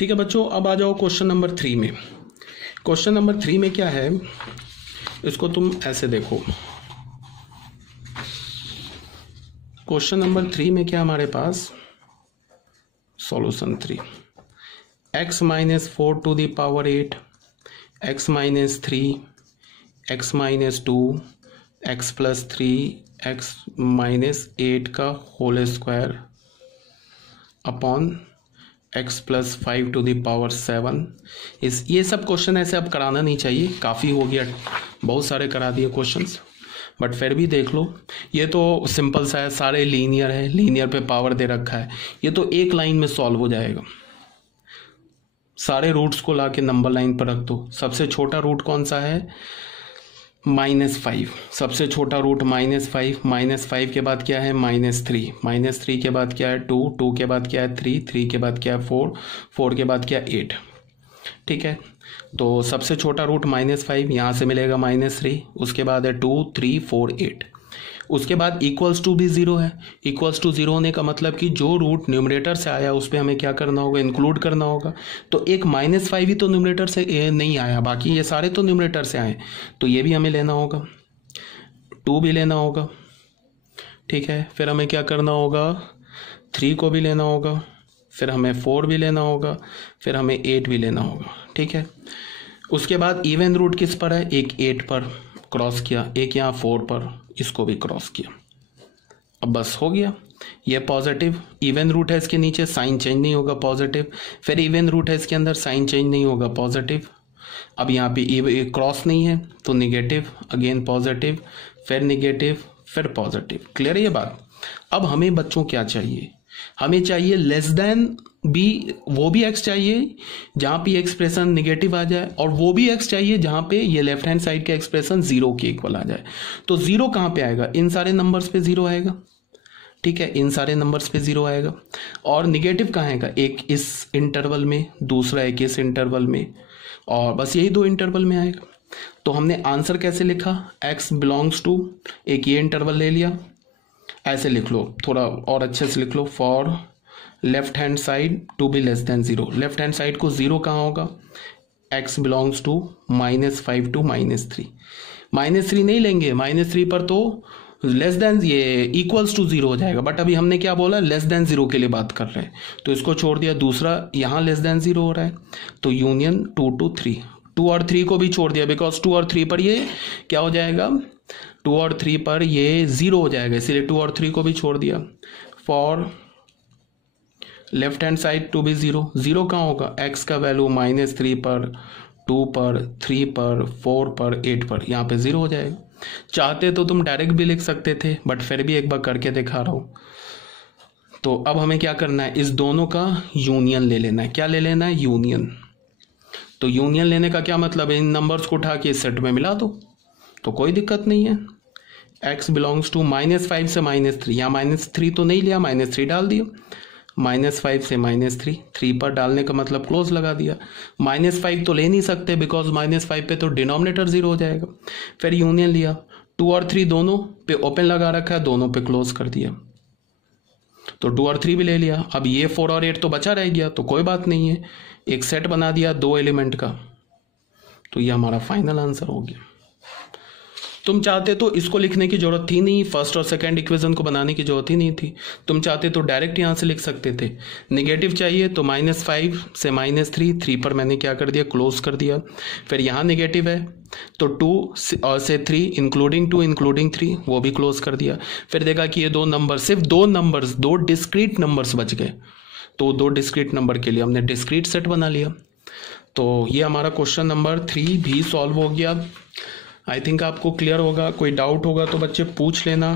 ठीक है बच्चों, अब आ जाओ क्वेश्चन नंबर 3 में। क्वेश्चन नंबर 3 में क्या है, इसको तुम ऐसे देखो। क्वेश्चन नंबर 3 में क्या हमारे पास, solution 3, x minus 4 to the power 8, x minus 3, x minus 2, x plus 3, x minus 8 का whole square upon x plus 5 to the power 7। ये सब क्वेश्चन ऐसे अब कराना नहीं चाहिए, काफ़ी हो गया, बहुत सारे करा दिए क्वेश्चंस, बट फिर भी देख लो। ये तो सिंपल सा है, सारे लीनियर है, लीनियर पे पावर दे रखा है, ये तो एक लाइन में सॉल्व हो जाएगा। सारे रूट्स को लाके नंबर लाइन पर रख दो। सबसे छोटा रूट कौन सा है, -5, सबसे छोटा रूट -5, -5 के बाद क्या है -3, -3 के बाद क्या है 2, 2 के बाद क्या है 3, 3 के बाद क्या है 4, 4 के बाद क्या है 8। ठीक है, तो सबसे छोटा रूट -5, यहाँ से मिलेगा -3, उसके बाद है 2, 3, 4, 8, उसके बाद इक्वल्स टू भी 0 है। इक्वल्स टू 0 होने का मतलब कि जो रूट न्यूमरेटर से आया उस पर हमें क्या करना होगा, इंक्लूड करना होगा। तो एक -5 ही तो न्यूमरेटर से नहीं आया, बाकी ये सारे तो न्यूमरेटर से आए, तो ये भी हमें लेना होगा, 2 भी लेना होगा। ठीक है, फिर हमें क्या करना होगा, 3 को भी लेना होगा, फिर हमें 4 भी लेना होगा, फिर हमें 8 भी लेना होगा। ठीक है, उसके बाद इवन रूट किस पर है, एक 8 पर क्रॉस किया, एक यहाँ 4 पर, इसको भी क्रॉस किया। अब बस हो गया, ये पॉजिटिव इवन रूट है, इसके नीचे साइन चेंज नहीं होगा, पॉजिटिव, फिर इवन रूट है इसके अंदर साइन चेंज नहीं होगा, पॉजिटिव। अब यहाँ पे क्रॉस नहीं है तो निगेटिव, अगेन पॉजिटिव, फिर निगेटिव, फिर पॉजिटिव। क्लियर है ये बात। अब हमें बच्चों क्या चाहिए, हमें चाहिए लेस देन बी, वो भी x चाहिए जहां पे एक्सप्रेशन निगेटिव आ जाए, और वो भी x चाहिए जहां पे ये लेफ्ट हैंड साइड का एक्सप्रेशन 0 के इक्वल आ जाए। तो 0 कहां पे आएगा, इन सारे नंबर्स पे 0 आएगा। ठीक है, इन सारे नंबर्स पे 0 आएगा। और निगेटिव कहाँ आएगा, एक इस इंटरवल में, दूसरा एक इस इंटरवल में, और बस यही 2 इंटरवल में आएगा। तो हमने आंसर कैसे लिखा, x बिलोंग्स टू, एक ये इंटरवल ले लिया, ऐसे लिख लो, थोड़ा और अच्छे से लिख लो, for left hand side to be less than 0। Left hand side को 0 कहाँ होगा, x बिलोंग्स टू -5 टू -3। -3 नहीं लेंगे, -3 पर तो लेस देन, ये इक्वल्स टू 0 हो जाएगा, बट अभी हमने क्या बोला, लेस देन 0 के लिए बात कर रहे हैं, तो इसको छोड़ दिया। दूसरा यहाँ लेस देन 0 हो रहा है, तो यूनियन 2 to 3, 2 और 3 को भी छोड़ दिया, बिकॉज 2 और 3 पर ये क्या हो जाएगा, 2 और 3 पर ये 0 हो जाएगा, इसीलिए 2 और 3 को भी छोड़ दिया। For left hand side to be 0, 0 कहाँ होगा, x का वैल्यू -3 पर, 2 पर, 3 पर, 4 पर, 8 पर, यहाँ पे 0 हो जाएगा। चाहते तो तुम डायरेक्ट भी लिख सकते थे, बट फिर भी एक बार करके दिखा रहा हूँ। तो अब हमें क्या करना है, इस दोनों का यूनियन ले लेना है। क्या ले लेना है, यूनियन। तो यूनियन लेने का क्या मतलब है, इन नंबर्स को उठा के इस सेट में मिला दो, तो कोई दिक्कत नहीं है। x बिलोंग्स टू -5 से -3, यहाँ -3 तो नहीं लिया, -3 डाल दिया, -5 से -3, 3 पर डालने का मतलब क्लोज लगा दिया। -5 तो ले नहीं सकते, बिकॉज -5 पे तो डिनोमिनेटर 0 हो जाएगा। फिर यूनियन लिया, 2 और 3 दोनों पे ओपन लगा रखा है, दोनों पे क्लोज कर दिया, तो 2 और 3 भी ले लिया। अब ये 4 और 8 तो बचा रह गया, तो कोई बात नहीं है, एक सेट बना दिया 2 एलिमेंट का, तो ये हमारा फाइनल आंसर हो गया। तुम चाहते तो इसको लिखने की जरूरत थी नहीं, फर्स्ट और सेकंड इक्वेशन को बनाने की जरूरत ही नहीं थी। तुम चाहते तो डायरेक्ट यहाँ से लिख सकते थे। निगेटिव चाहिए तो -5 से -3, 3 पर मैंने क्या कर दिया, क्लोज कर दिया। फिर यहाँ निगेटिव है तो 2 और से 3 इंक्लूडिंग 2 इंक्लूडिंग 3, वो भी क्लोज कर दिया। फिर देखा कि ये 2 नंबर, सिर्फ 2 नंबर्स, 2 डिस्क्रीट नंबर्स बच गए, तो 2 डिस्क्रीट नंबर के लिए हमने डिस्क्रीट सेट बना लिया। तो ये हमारा क्वेश्चन नंबर 3 भी सॉल्व हो गया। आई थिंक आपको क्लियर होगा, कोई डाउट होगा तो बच्चे पूछ लेना।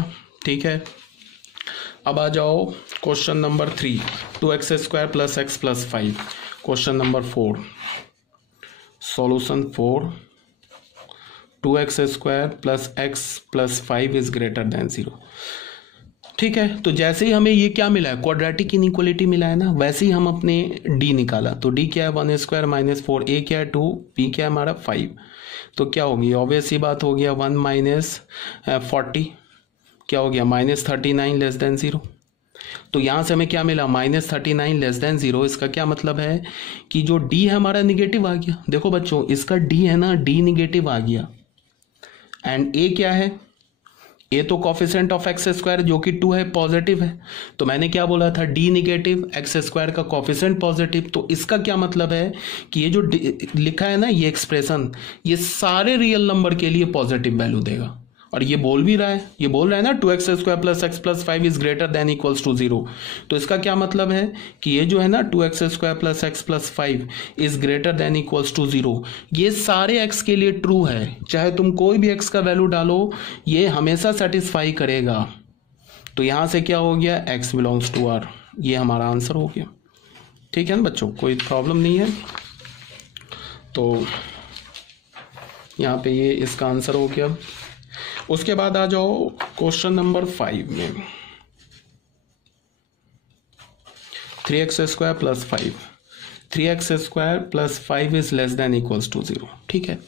ठीक है, अब आ जाओ question number 3, 2x² + x + 5। Question number 4, solution 4, 2x² + x + 5 is greater then 0। ठीक है, तो जैसे ही हमें ये क्या मिला है, क्वाड्रेटिक इनइक्वालिटी मिला है ना, वैसे ही हम अपने d निकाला। तो d क्या है, 1² - 4, a क्या है 2, b क्या है हमारा 5, तो क्या होगी, ऑब्वियस ही बात हो गया, 1 - 40 क्या हो गया, -39 <= 0। तो यहां से हमें क्या मिला, -39 लेस देन 0। इसका क्या मतलब है कि जो d है हमारा निगेटिव आ गया। देखो बच्चों, इसका d है ना, d निगेटिव आ गया। एंड a क्या है, a तो कॉफिशिएंट ऑफ एक्स स्क्वायर जो कि 2 है, पॉजिटिव है। तो मैंने क्या बोला था, d निगेटिव, एक्स स्क्वायर का कॉफिशिएंट पॉजिटिव। तो इसका क्या मतलब है कि ये जो लिखा है ना, ये एक्सप्रेशन, ये सारे रियल नंबर के लिए पॉजिटिव वैल्यू देगा। और ये बोल भी रहा है, ये बोल रहा है ना 2x² + x + 5 is greater than equals to 0। तो इसका क्या मतलब है कि ये जो है ना 2x² + x + 5 is greater than equals to 0, ये सारे x के लिए ट्रू है। चाहे तुम कोई भी x का वैल्यू डालो, ये हमेशा सेटिस्फाई करेगा। तो यहां से क्या हो गया, x बिलोंग्स टू R, ये हमारा आंसर हो गया। ठीक है ना बच्चों, कोई प्रॉब्लम नहीं है। तो यहाँ पे ये इसका आंसर हो गया। उसके बाद आ जाओ क्वेश्चन नंबर 5 में, 3x² + 5, 3x² + 5 is less than equals to 0। ठीक है,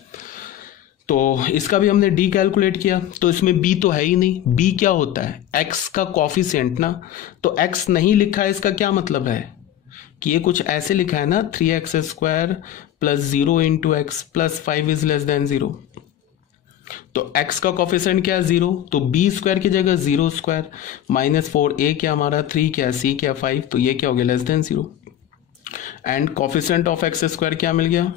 तो इसका भी हमने d कैलकुलेट किया। तो इसमें b तो है ही नहीं, b क्या होता है, x का कॉफिशिएंट ना। तो x नहीं लिखा है, इसका क्या मतलब है कि ये कुछ ऐसे लिखा है ना, 3x² + 0 × x + 5 is less than 0। तो x का कॉफिशिएंट क्या है, 0। तो b² की जगह 0² -4, a क्या हमारा 3, क्या c क्या 5, तो ये क्या हो गया, less than 0। And coefficient of x² क्या मिल गया,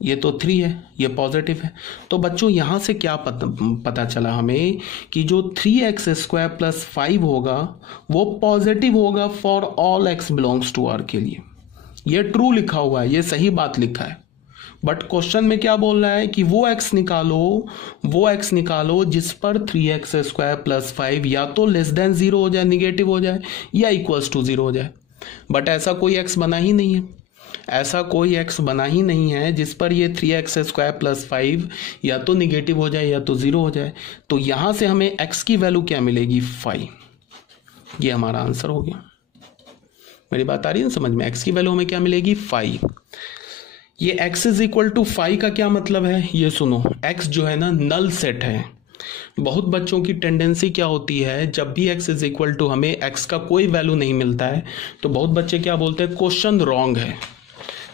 ये तो 3 है, ये पॉजिटिव है। तो बच्चों यहां से क्या पता चला हमें कि जो 3x² + 5 होगा वो पॉजिटिव होगा for all x belongs to R के लिए। ये ट्रू लिखा हुआ है, ये सही बात लिखा है। बट क्वेश्चन में क्या बोल रहा है कि वो x निकालो जिस पर 3x² + 5 या तो लेस देन 0 हो जाए, निगेटिव हो जाए, या इक्वल्स टू 0 हो जाए। बट ऐसा कोई x बना ही नहीं है, ऐसा कोई x बना ही नहीं है जिस पर ये 3x² + 5 या तो निगेटिव हो जाए या तो 0 हो जाए। तो यहां से हमें x की वैल्यू क्या मिलेगी, 5। ये हमारा आंसर हो गया। मेरी बात आ रही है ना समझ में, x की वैल्यू हमें क्या मिलेगी, 5। ये x = 5 का क्या मतलब है, ये सुनो, x जो है ना नल सेट है। बहुत बच्चों की टेंडेंसी क्या होती है, जब भी x = हमें x का कोई वैल्यू नहीं मिलता है तो बहुत बच्चे क्या बोलते हैं, क्वेश्चन रॉन्ग है।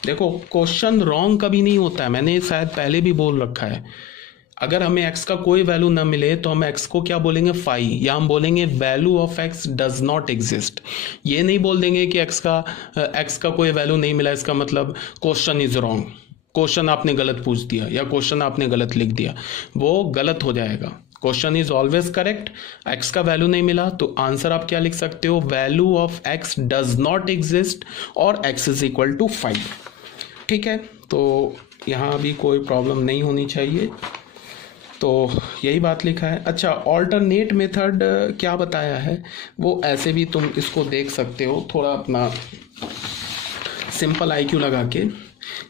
देखो क्वेश्चन रॉन्ग कभी नहीं होता है, मैंने शायद पहले भी बोल रखा है। अगर हमें x का कोई वैल्यू ना मिले तो हम x को क्या बोलेंगे, 5, या हम बोलेंगे value of x does not exist. ये नहीं बोल देंगे कि x का कोई वैल्यू नहीं मिला, इसका मतलब क्वेश्चन इज रॉन्ग, क्वेश्चन आपने गलत पूछ दिया या क्वेश्चन आपने गलत लिख दिया, वो गलत हो जाएगा। Question is always correct. x का वैल्यू नहीं मिला तो आंसर आप क्या लिख सकते हो, value of x does not exist और x = 5। ठीक है, तो यहाँ भी कोई प्रॉब्लम नहीं होनी चाहिए। तो यही बात लिखा है। अच्छा, ऑल्टरनेट मेथड क्या बताया है, वो ऐसे भी तुम इसको देख सकते हो, थोड़ा अपना सिंपल IQ लगा के।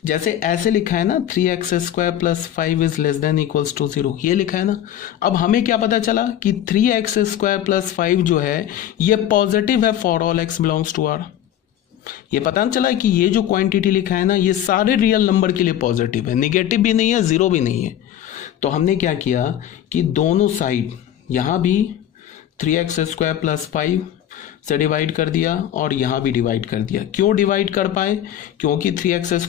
जैसे ऐसे लिखा है ना, 3x² + 5 is less than equals to 0, ये लिखा है ना। अब हमें क्या पता चला कि 3x² + 5 जो है ये पॉजिटिव है for all x belongs to R। ये पता नहीं चला कि ये जो क्वांटिटी लिखा है ना, ये सारे रियल नंबर के लिए पॉजिटिव है, निगेटिव भी नहीं है, 0 भी नहीं है। तो हमने क्या किया कि दोनों साइड यहां भी 3x² + 5 से डिवाइड कर दिया और यहां भी डिवाइड कर दिया। क्यों डिवाइड कर पाए, क्योंकि 3x²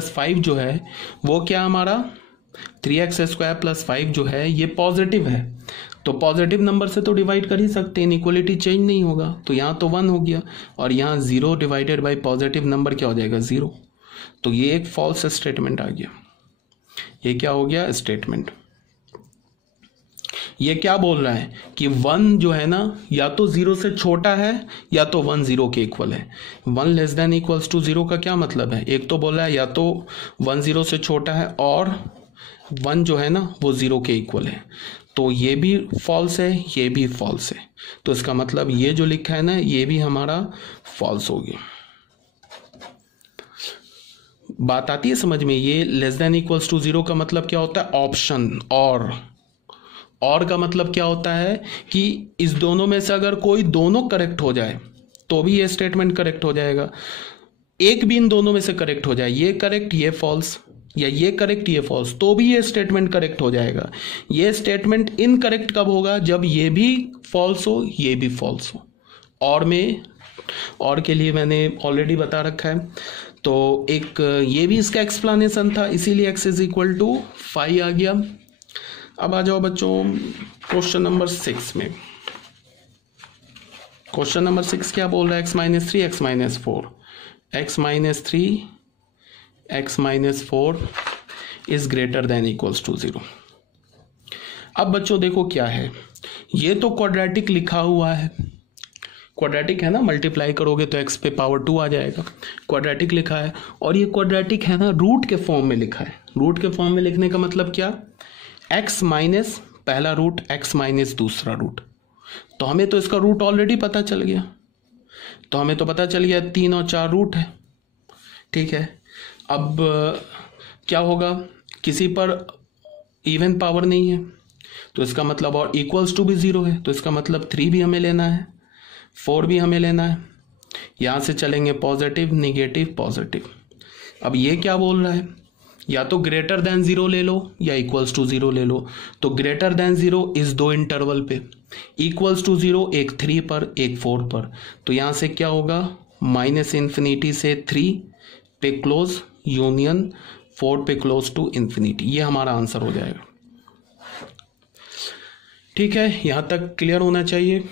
+ 5 जो है वो क्या हमारा 3x² + 5 जो है ये पॉजिटिव है, तो पॉजिटिव नंबर से तो डिवाइड कर ही सकते हैं, इनइक्वालिटी चेंज नहीं होगा। तो यहाँ तो 1 हो गया और यहाँ 0 डिवाइडेड बाय पॉजिटिव नंबर क्या हो जाएगा, 0। तो ये एक फॉल्स स्टेटमेंट आ गया। ये क्या हो गया, स्टेटमेंट। ये क्या बोल रहा है कि 1 जो है ना या तो 0 से छोटा है या तो 1 0 के इक्वल है। 1 लेस देन इक्वल्स टू 0 का क्या मतलब है, एक तो बोल रहा है या तो 1 0 से छोटा है और 1 जो है ना वो 0 के इक्वल है। तो ये भी फॉल्स है, ये भी फॉल्स है। तो इसका मतलब ये जो लिखा है ना ये भी हमारा फॉल्स हो गया। बात आती है समझ में। ये लेस देन इक्वल्स टू 0 का मतलब क्या होता है, ऑप्शन। और का मतलब क्या होता है कि इस दोनों में से अगर कोई दोनों करेक्ट हो जाए तो भी ये स्टेटमेंट करेक्ट हो जाएगा। एक भी इन दोनों में से करेक्ट हो जाए, ये करेक्ट ये फॉल्स, या ये करेक्ट ये फॉल्स, तो भी ये स्टेटमेंट करेक्ट हो जाएगा। ये स्टेटमेंट इनकरेक्ट कब होगा? जब ये भी फॉल्स हो ये भी फॉल्स हो। और के लिए मैंने ऑलरेडी बता रखा है, तो एक ये भी इसका एक्सप्लेनेशन था, इसीलिए x इज इक्वल टू 5 आ गया। अब आ जाओ बच्चों क्वेश्चन नंबर 6 में। क्वेश्चन नंबर 6 क्या बोल रहा है? x minus 3 x minus 4, x minus 3 x minus 4 is greater than equals to 0। अब बच्चों देखो क्या है, ये तो क्वाड्रेटिक लिखा हुआ है, क्वाड्रेटिक है ना, मल्टीप्लाई करोगे तो x पे पावर 2 आ जाएगा, क्वाड्रेटिक लिखा है। और ये क्वाड्रेटिक है ना रूट के फॉर्म में लिखा है। रूट के फॉर्म में लिखने का मतलब क्या? x माइनस पहला रूट, x माइनस दूसरा रूट। तो हमें तो इसका रूट ऑलरेडी पता चल गया, तो हमें तो पता चल गया 3 और 4 रूट है, ठीक है। अब क्या होगा, किसी पर इवन पावर नहीं है, तो इसका मतलब, और इक्वल्स टू भी 0 है, तो इसका मतलब 3 भी हमें लेना है, 4 भी हमें लेना है। यहाँ से चलेंगे पॉजिटिव निगेटिव पॉजिटिव। अब ये क्या बोल रहा है, या तो ग्रेटर देन 0 ले लो या इक्वल्स टू 0 ले लो। तो ग्रेटर देन 0 इस 2 इंटरवल पे, इक्वल्स टू 0 एक 3 पर एक 4 पर। तो यहाँ से क्या होगा, माइनस इन्फिनिटी से 3 पे क्लोज यूनियन 4 पे क्लोज टू इन्फिनिटी, ये हमारा आंसर हो जाएगा। ठीक है, यहाँ तक क्लियर होना चाहिए।